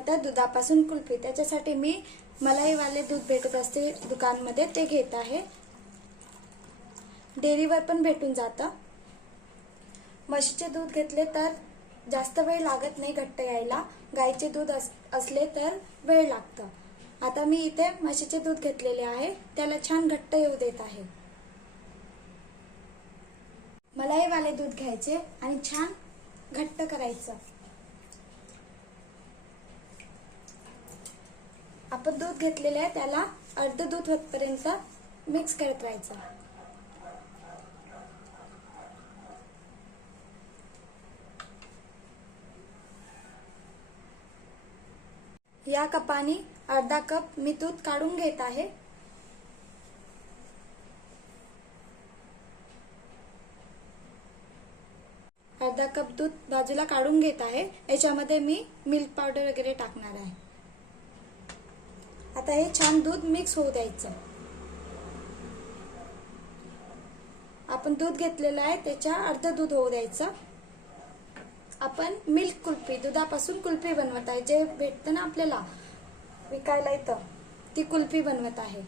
बनवतात दुधापासून कुल्फी। त्याच्यासाठी मी मलाईवाले दूध भेटत असते दुकानमध्ये, ते घेत आहे। डेअरीवर पण भेटून जातं। म्हशीचे दूध घेतले तर जास्त वेळ लागत नाही घट्ट यायला, गाईचे दूध असले तर वेळ लागतं। आता मी इथे म्हशीचे दूध घेतलेले आहे, त्याला छान घट्ट येऊ देत आहे। मलाईवाले दूध घ्यायचे आणि छान घट्ट करायचं। आपण दूध घेतलेले आहे त्याला अर्ध दूध होतपर्यंत मिक्स करत राहायचं। या कपाने अर्धा कप मी दूध काढून घेत आहे। अर्धा कप दूध बाजूला काढून घेत आहे। याच्यामध्ये मी मिल्क पावडर वगैरे टाकणार आहे। आता हे छान दूध मिक्स होऊ द्यायचं। आपण दूध घेतलेलं आहे त्याच्या अर्ध दूध होऊ द्यायचं। आपण मिल्क कुल्फी, दुधापासून कुल्फी बनवत आहे, जे भेटतं ना आपल्याला विकायला इथं, ती कुल्फी बनवत आहे।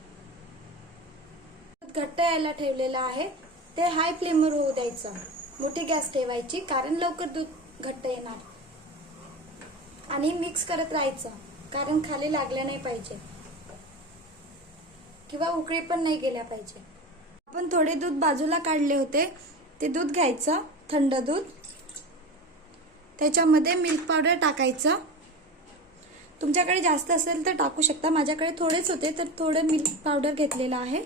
दूध घट्ट यायला ठेवलेलं आहे, ते हाय फ्लेमवर होऊ द्यायचं। मोठी गॅस ठेवायची, कारण लवकर दूध घट्ट येणार। आणि मिक्स करत राहायचं, कारण खाली लागलं नाही पाहिजे किंवा उकळी पण नाही गेल्या पाहिजे। आपण थोडे दूध बाजूला काढले होते, ते दूध घ्यायचं, थंड दूध, त्याच्यामध्ये मिल्क पावडर टाकायचं। तुमच्याकडे जास्त असेल तर टाकू शकता, माझ्याकडे थोडेच होते तर थोडे मिल्क पावडर घेतलेला आहे।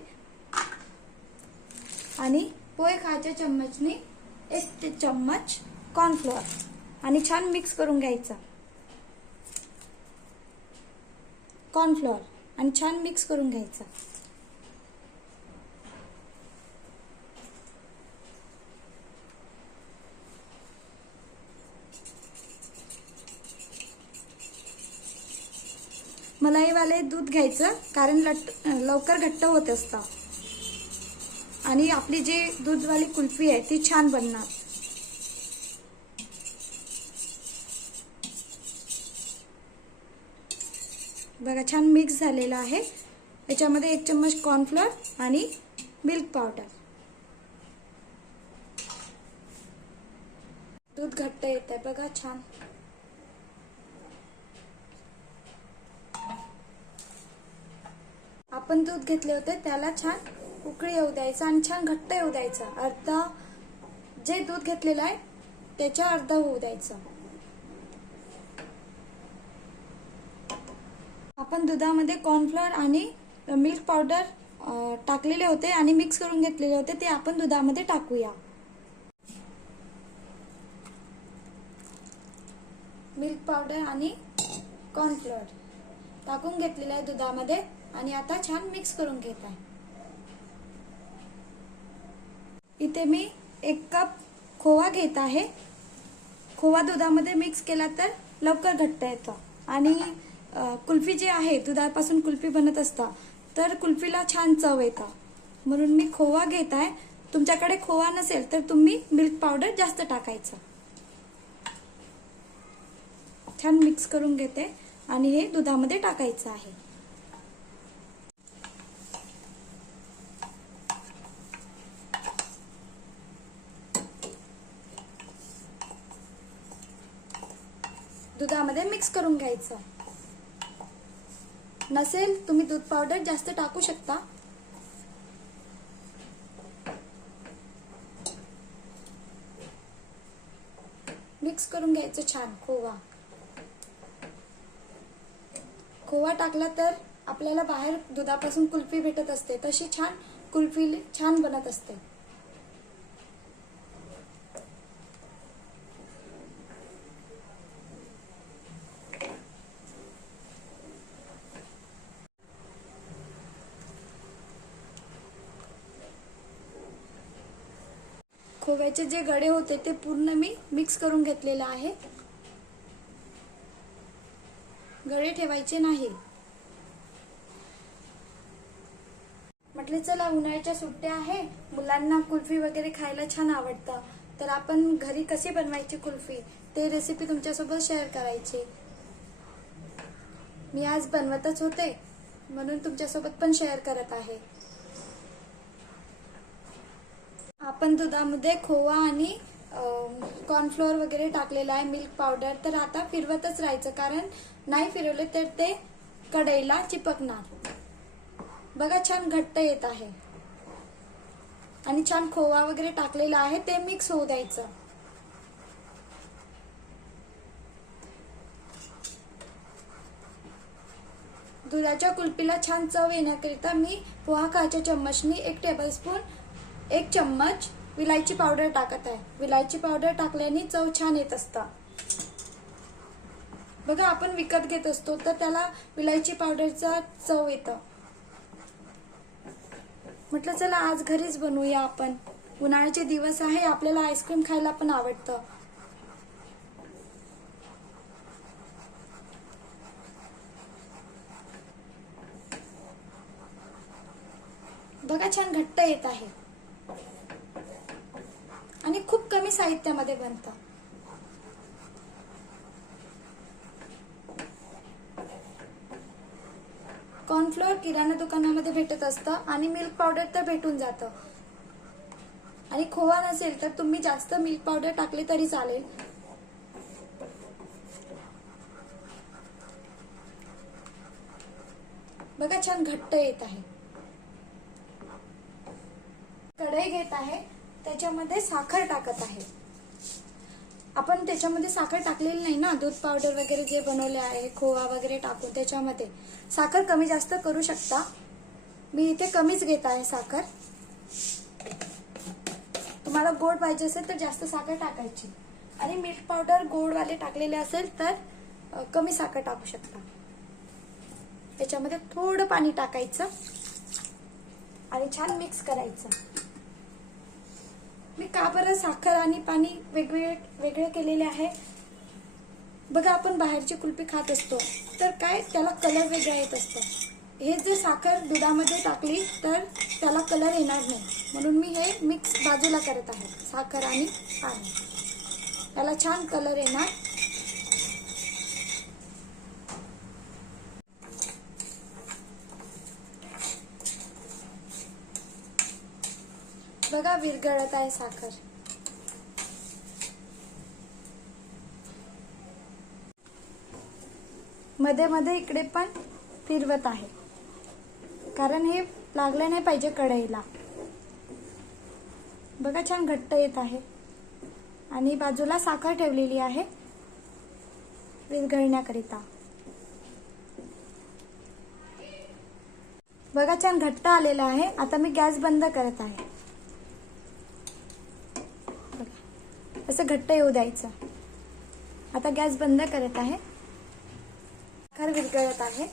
आणि पोहे खायच्या चम्मचने 1 चम्मच कॉर्नफ्लोअर आणि छान मिक्स करून घ्यायचं। कॉर्नफ्लोअर आणि छान मिक्स करून घ्यायचं। मलाईवाले दूध घ्यायचं, कारण लवकर घट्ट होत असतं आणि आपली जी दूधवाली कुल्फी आहे ती छान बनणार। बघा छान मिक्स झालेलं आहे। याच्यामध्ये 1 चम्मच कॉर्नफ्लोअर आणि मिल्क पावडर। दूध घट्ट येत आहे बघा छान। आपण दूध घेतले होते त्याला छान उकळी येऊ द्यायचं आणि छान घट्ट येऊ द्यायचं। अर्धा जे दूध घेतलेलं आहे त्याच्या अर्धा होऊ द्यायचं। आपण दुधामध्ये कॉर्नफ्लोअर आणि मिल्क पावडर टाकलेले होते आणि मिक्स करून घेतलेले होते, ते आपण दुधामध्ये टाकूया। मिल्क पावडर आणि कॉर्नफ्लोअर टाकून घेतलेलं आहे दुधामध्ये आणि आता छान मिक्स करून घेत आहे। इथे मी 1 कप खोवा घेत आहे। खोवा दुधामध्ये मिक्स केला तर लवकर घट्ट येतं आणि कुल्फी जी आहे, दुधापासून कुल्फी बनत असतं तर कुल्फीला छान चव येतं, म्हणून मी खोवा घेत आहे। तुमच्याकडे खोवा नसेल तर तुम्ही मिल्क पावडर जास्त टाकायचं। छान मिक्स करून घेते आणि हे दुधामध्ये टाकायचं आहे। दुधामध्ये मिक्स करून घ्यायचं। नसेल तुम्ही दूध पावडर जास्त टाकू शकता। मिक्स करून घ्यायचं छान खोवा टाकला तर आपल्याला बाहेर दुधापासून कुल्फी भेटत असते, तशी छान कुल्फी छान बनत असते। खोव्याचे जे गडे होते ते पूर्ण मी मिक्स करून घेतलेले आहे। गडे ठेवायचे नाही। म्हटले चला उन्हाळ्याच्या सुट्ट्या आहे, मुलांना कुल्फी वगैरे खायला छान आवडतं, तर आपण घरी कशी बनवायची कुल्फी ते रेसिपी तुमच्यासोबत शेअर करायची। मी आज बनवतच होते म्हणून तुमच्यासोबत पण शेअर करत आहे. आपण दुधामध्ये खोवा आणि कॉर्नफ्लोअर वगैरे टाकलेला आहे, मिल्क पावडर. तर आता फिरवतच राहायचं, कारण नाही फिरवले तर ते कढईला चिपकणार. बघा छान घट्ट येत आहे आणि छान खोवा वगैरे टाकलेला आहे, ते मिक्स होऊ द्यायचं. दुधाच्या कुल्फीला छान चव येण्याकरिता मी पोहा खायच्या चम्मचनी 1 चम्मच विलायची पावडर टाकत आहे. विलायची पावडर टाकल्याने चव छान येत असतं. बघा आपण विकत घेत असतो तर त्याला विलायची पावडरचा चव येतं. म्हटलं चला आज घरीच बनवूया आपण. उन्हाळ्याचे दिवस आहे, आपल्याला आईस्क्रीम खायला पण आवडतं. बघा छान घट्ट येत आहे आणि खूप कमी साहित्यामध्ये बनतं. कॉर्नफ्लोअर किराणा दुकानामध्ये भेटत असतं आणि मिल्क पावडर तर भेटून जातं. आणि खोवा नसेल तर तुम्ही जास्त मिल्क पावडर टाकले तरी चालेल. बघा छान घट्ट येत आहे. कढई घेत आहे, त्याच्यामध्ये साखर टाकत आहे. आपण त्याच्यामध्ये साखर टाकलेली नाही ना, दूध पावडर वगैरे जे बनवले आहे, खोवा वगैरे टाकून त्याच्यामध्ये साखर कमी जास्त करू शकता. मी इथे कमीच घेत आहे साखर. तुम्हाला गोड पाहिजे असेल तर जास्त साखर टाकायची आणि मिल्क पावडर गोडवाले टाकलेले असेल तर कमी साखर टाकू शकता. त्याच्यामध्ये थोडं पाणी टाकायचं आणि छान मिक्स करायचं. मी का बरं साखर आणि पाणी वेगळे केलेले आहे? बघा आपण बाहेरची कुल्फी खात असतो तर काय त्याला कलर वेगळा येत असतो. हे जे साखर दुधामध्ये टाकली तर त्याला कलर येणार नाही, म्हणून मी हे मिक्स बाजूला करत आहे. साखर आणि पाणी, त्याला छान कलर येणार. बघा विरघळत आहे साखर. मध्ये मध्ये इकडे पण फिरवत आहे, कारण हे लागलं नाही पाहिजे कढईला. बघा छान घट्ट येत आहे आणि बाजूला साखर ठेवलेली आहे विरघळण्याकरिता. बघा छान घट्ट आलेला आहे. आता मी गॅस बंद करत आहे. असं घट्ट येऊ द्यायचं. आता गॅस बंद करत आहे. साखर विरघळत आहे.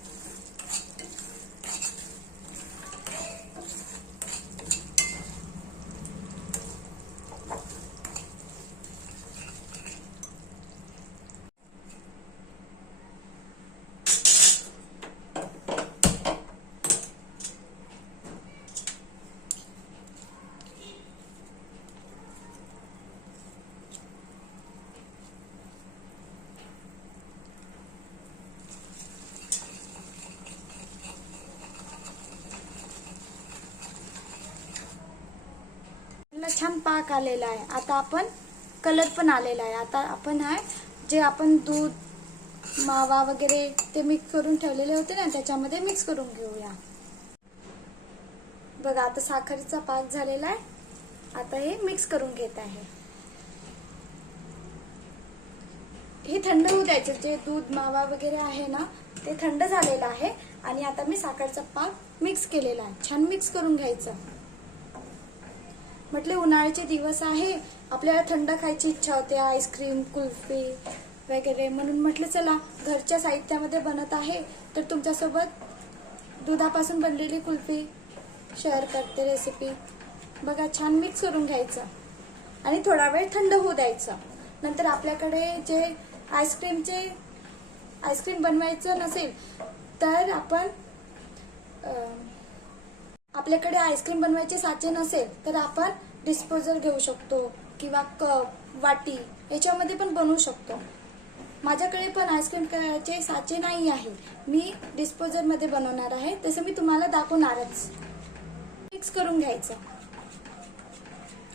छान पाक आलेला आहे. आता आपण कलर पण आलेला आहे. आता आपण जे आपण दूध मावा वगैरे ते मिक्स करून ठेवलेले होते ना, त्याच्यामध्ये मिक्स करून घेऊया. बघा आता साखरेचा पाक झालेला आहे. आता हे मिक्स करून घेत आहे. हे थंड होऊ द्यायचं. जे दूध मावा वगैरे आहे ना ते थंड झालेलं आहे आणि आता मी साखरचा पाक मिक्स केलेला आहे. छान मिक्स करून घ्यायचं. म्हटले उन्हाळ्याचे दिवस आहे, आपल्याला थंड खायची इच्छा होते, आईस्क्रीम कुल्फी वगैरे, म्हणून म्हटलं चला घरच्या साहित्यामध्ये बनत आहे तर तुमच्यासोबत दुधापासून बनलेली कुल्फी शेअर करते रेसिपी. बघा छान मिक्स करून घ्यायचं आणि थोडा वेळ थंड होऊ द्यायचं. नंतर आपल्याकडे जे आईस्क्रीम बनवायचं नसेल तर आपल्याकडे आईस्क्रीम बनवायचे साचे नसेल तर आपण डिस्पोजल घेऊ शकतो किंवा कप वाटी याच्यामध्ये पण बनवू शकतो. माझ्याकडे पण आईस्क्रीमचे साचे नाही आहे, मी डिस्पोजरमध्ये बनवणार आहे, तसं मी तुम्हाला दाखवणारच. मिक्स करून घ्यायचं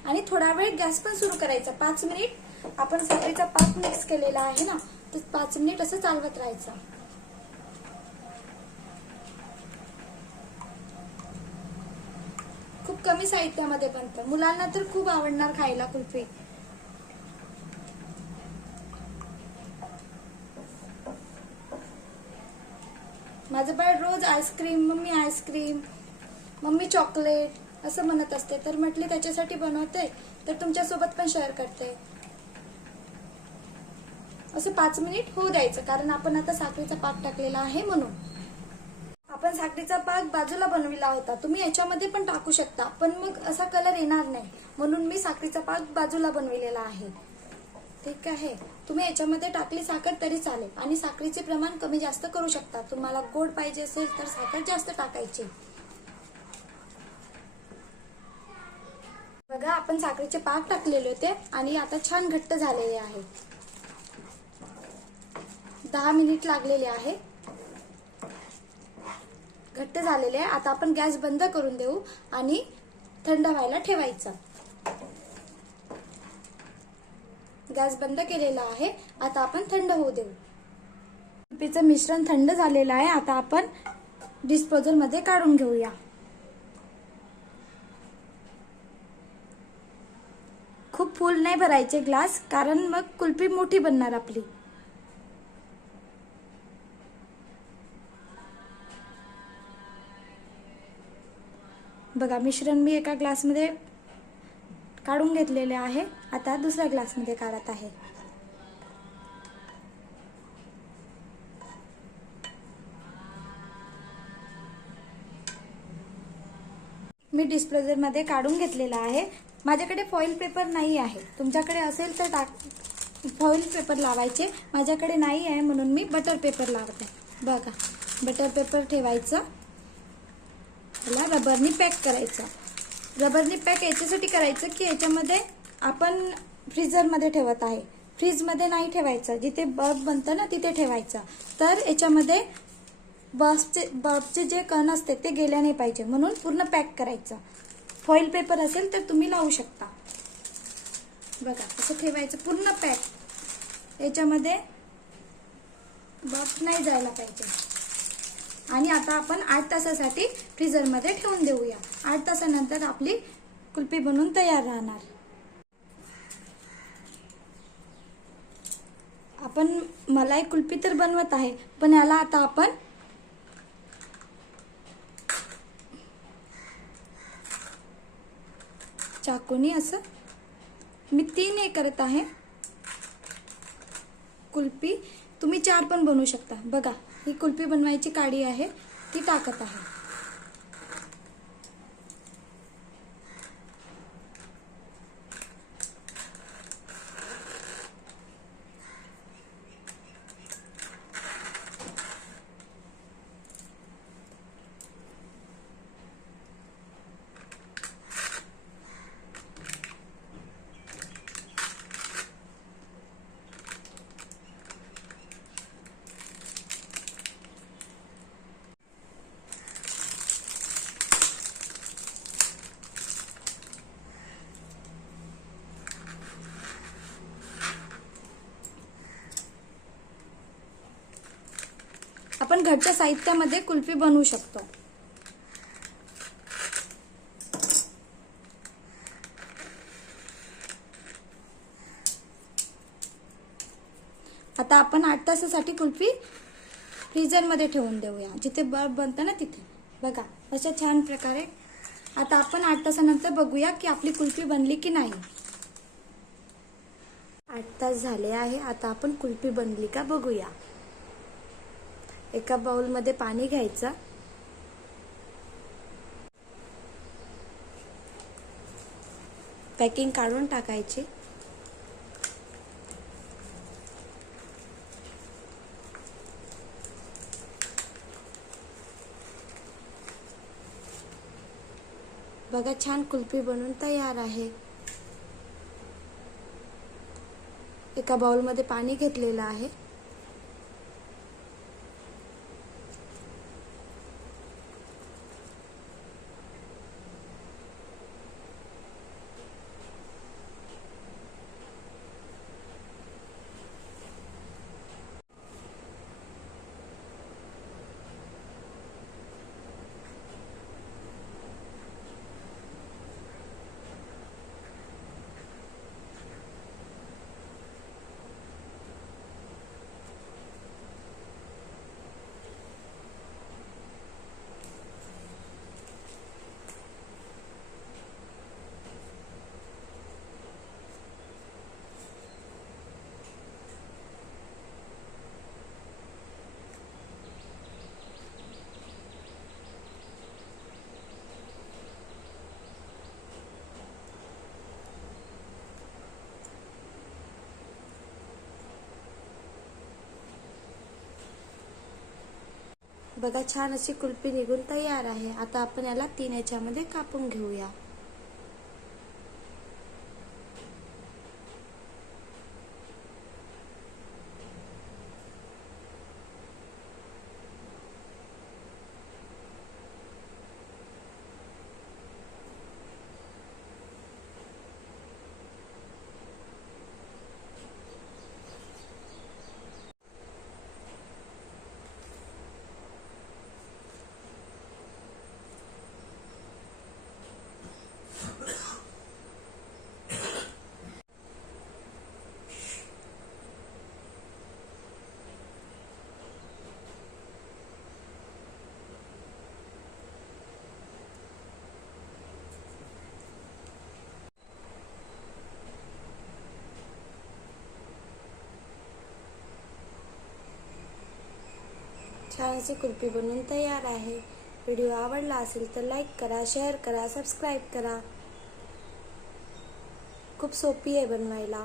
आणि थोडा वेळ गॅस पण सुरू करायचा. 5 मिनिट आपण साखरेचा पाक मिक्स केलेला आहे ना, तर 5 मिनिट असं चालवत राहायचं. खूप कमी साहित्यामध्ये बनतं, मुलांना तर खूप आवडणार खायला कुल्फी. माझं बाळ रोज आईस्क्रीम, मम्मी चॉकलेट असं म्हणत असते, तर म्हटले त्याच्यासाठी बनवते, तर तुमच्यासोबत पण शेअर करते. असं 5 मिनिट होऊ द्यायचं, कारण आपण आता साखरेचा पाक टाकलेला आहे म्हणून. आपण साखरेचा पाक बाजूला बनविला होता, तुम्ही याच्यामध्ये पण टाकू शकता, पण मग असा कलर येणार नाही, म्हणून मी साखरेचा पाक बाजूला बनविलेला आहे. ठीक आहे, तुम्ही याच्यामध्ये टाकली साखर तरी चालेल, आणि साखरेचे प्रमाण कमी जास्त करू शकता. तुम्हाला गोड पाहिजे असेल तर साखर जास्त टाकायची. बघा, आपण साखरेचे पाक टाकलेले होते आणि आता छान घट्ट झालेले आहे. 10 मिनिट लागलेले आहे, घट्ट झालेले आहे. आता आपण गॅस बंद करून देऊ आणि थंड व्हायला ठेवायचं. गॅस बंद केलेला आहे, आता आपण थंड होऊ देऊ. कुल्फीचं मिश्रण थंड झालेलं आहे, आता आपण डिस्पोजल मध्ये काढून घेऊया. खूप फुल नाही भरायचे ग्लास, कारण मग कुल्फी मोठी बनणार आपली. बघा, मिश्रण मी एका ग्लासमध्ये काढून घेतलेले आहे, आता दुसऱ्या ग्लासमध्ये काढत आहे. मी डिस्पोजरमध्ये काढून घेतलेला आहे. माझ्याकडे फॉइल पेपर नाही आहे, तुमच्याकडे असेल तर फॉइल पेपर लावायचे. माझ्याकडे नाही आहे म्हणून मी बटर पेपर लावते. बघा, बटर पेपर ठेवायचं, त्याला रबरनी पॅक करायचं. रबरनी पॅक याच्यासाठी करायचं की याच्यामध्ये आपण फ्रीजरमध्ये ठेवत आहे, फ्रीजमध्ये नाही ठेवायचं. जिथे बर्फ बनतं ना तिथे ठेवायचं, तर याच्यामध्ये बर्फचे जे कण असते ते गेले नाही पाहिजे, म्हणून पूर्ण पॅक करायचं. फॉइल पेपर असेल तर तुम्ही लावू शकता. बघा, असं ठेवायचं पूर्ण पॅक, याच्यामध्ये बर्फ नाही जायला पाहिजे. आणि आता आपण 8 तासासाठी फ्रीजरमध्ये ठेवून देऊया. 8 तासानंतर आपली कुल्फी बनवून तयार राहणार. आपण मलाई कुल्फी तर बनवत आहे, पण याला आता आपण चाकूनी असं, मी 3 हे करत आहे कुल्फी, तुम्ही 4 पण बनवू शकता. बघा, ही कुल्फी बनवायची काडी आहे, ती टाकत आहे. आपण घरच्या साहित्यामध्ये कुल्फी बनवू शकतो. आता आपण 8 तासासाठी कुल्फी फ्रीजरमध्ये ठेवून देऊया, जिथे बर्फ बनतं ना तिथे. बघा, अशा छान प्रकारे. आता आपण 8 तासानंतर बघूया की आपली कुल्फी बनली की नाही. 8 तास झाले आहे, आता आपण कुल्फी बनली का बघूया. एका बाउलमध्ये पाणी घ्यायचं, पॅकिंग काढून टाकायची. बघा, छान कुल्फी बनवून तयार आहे. एका बाउलमध्ये पाणी घेतलेलं आहे, बघा छान अशी कुल्फी निघून तयार आहे. आता आपण याला 3 याच्यामध्ये कापून घेऊया. छान अशी कुल्फी बनवून तयार आहे. व्हिडिओ आवडला असेल तर लाईक करा, शेअर करा, सबस्क्राईब करा. खूप सोपी आहे बनवायला.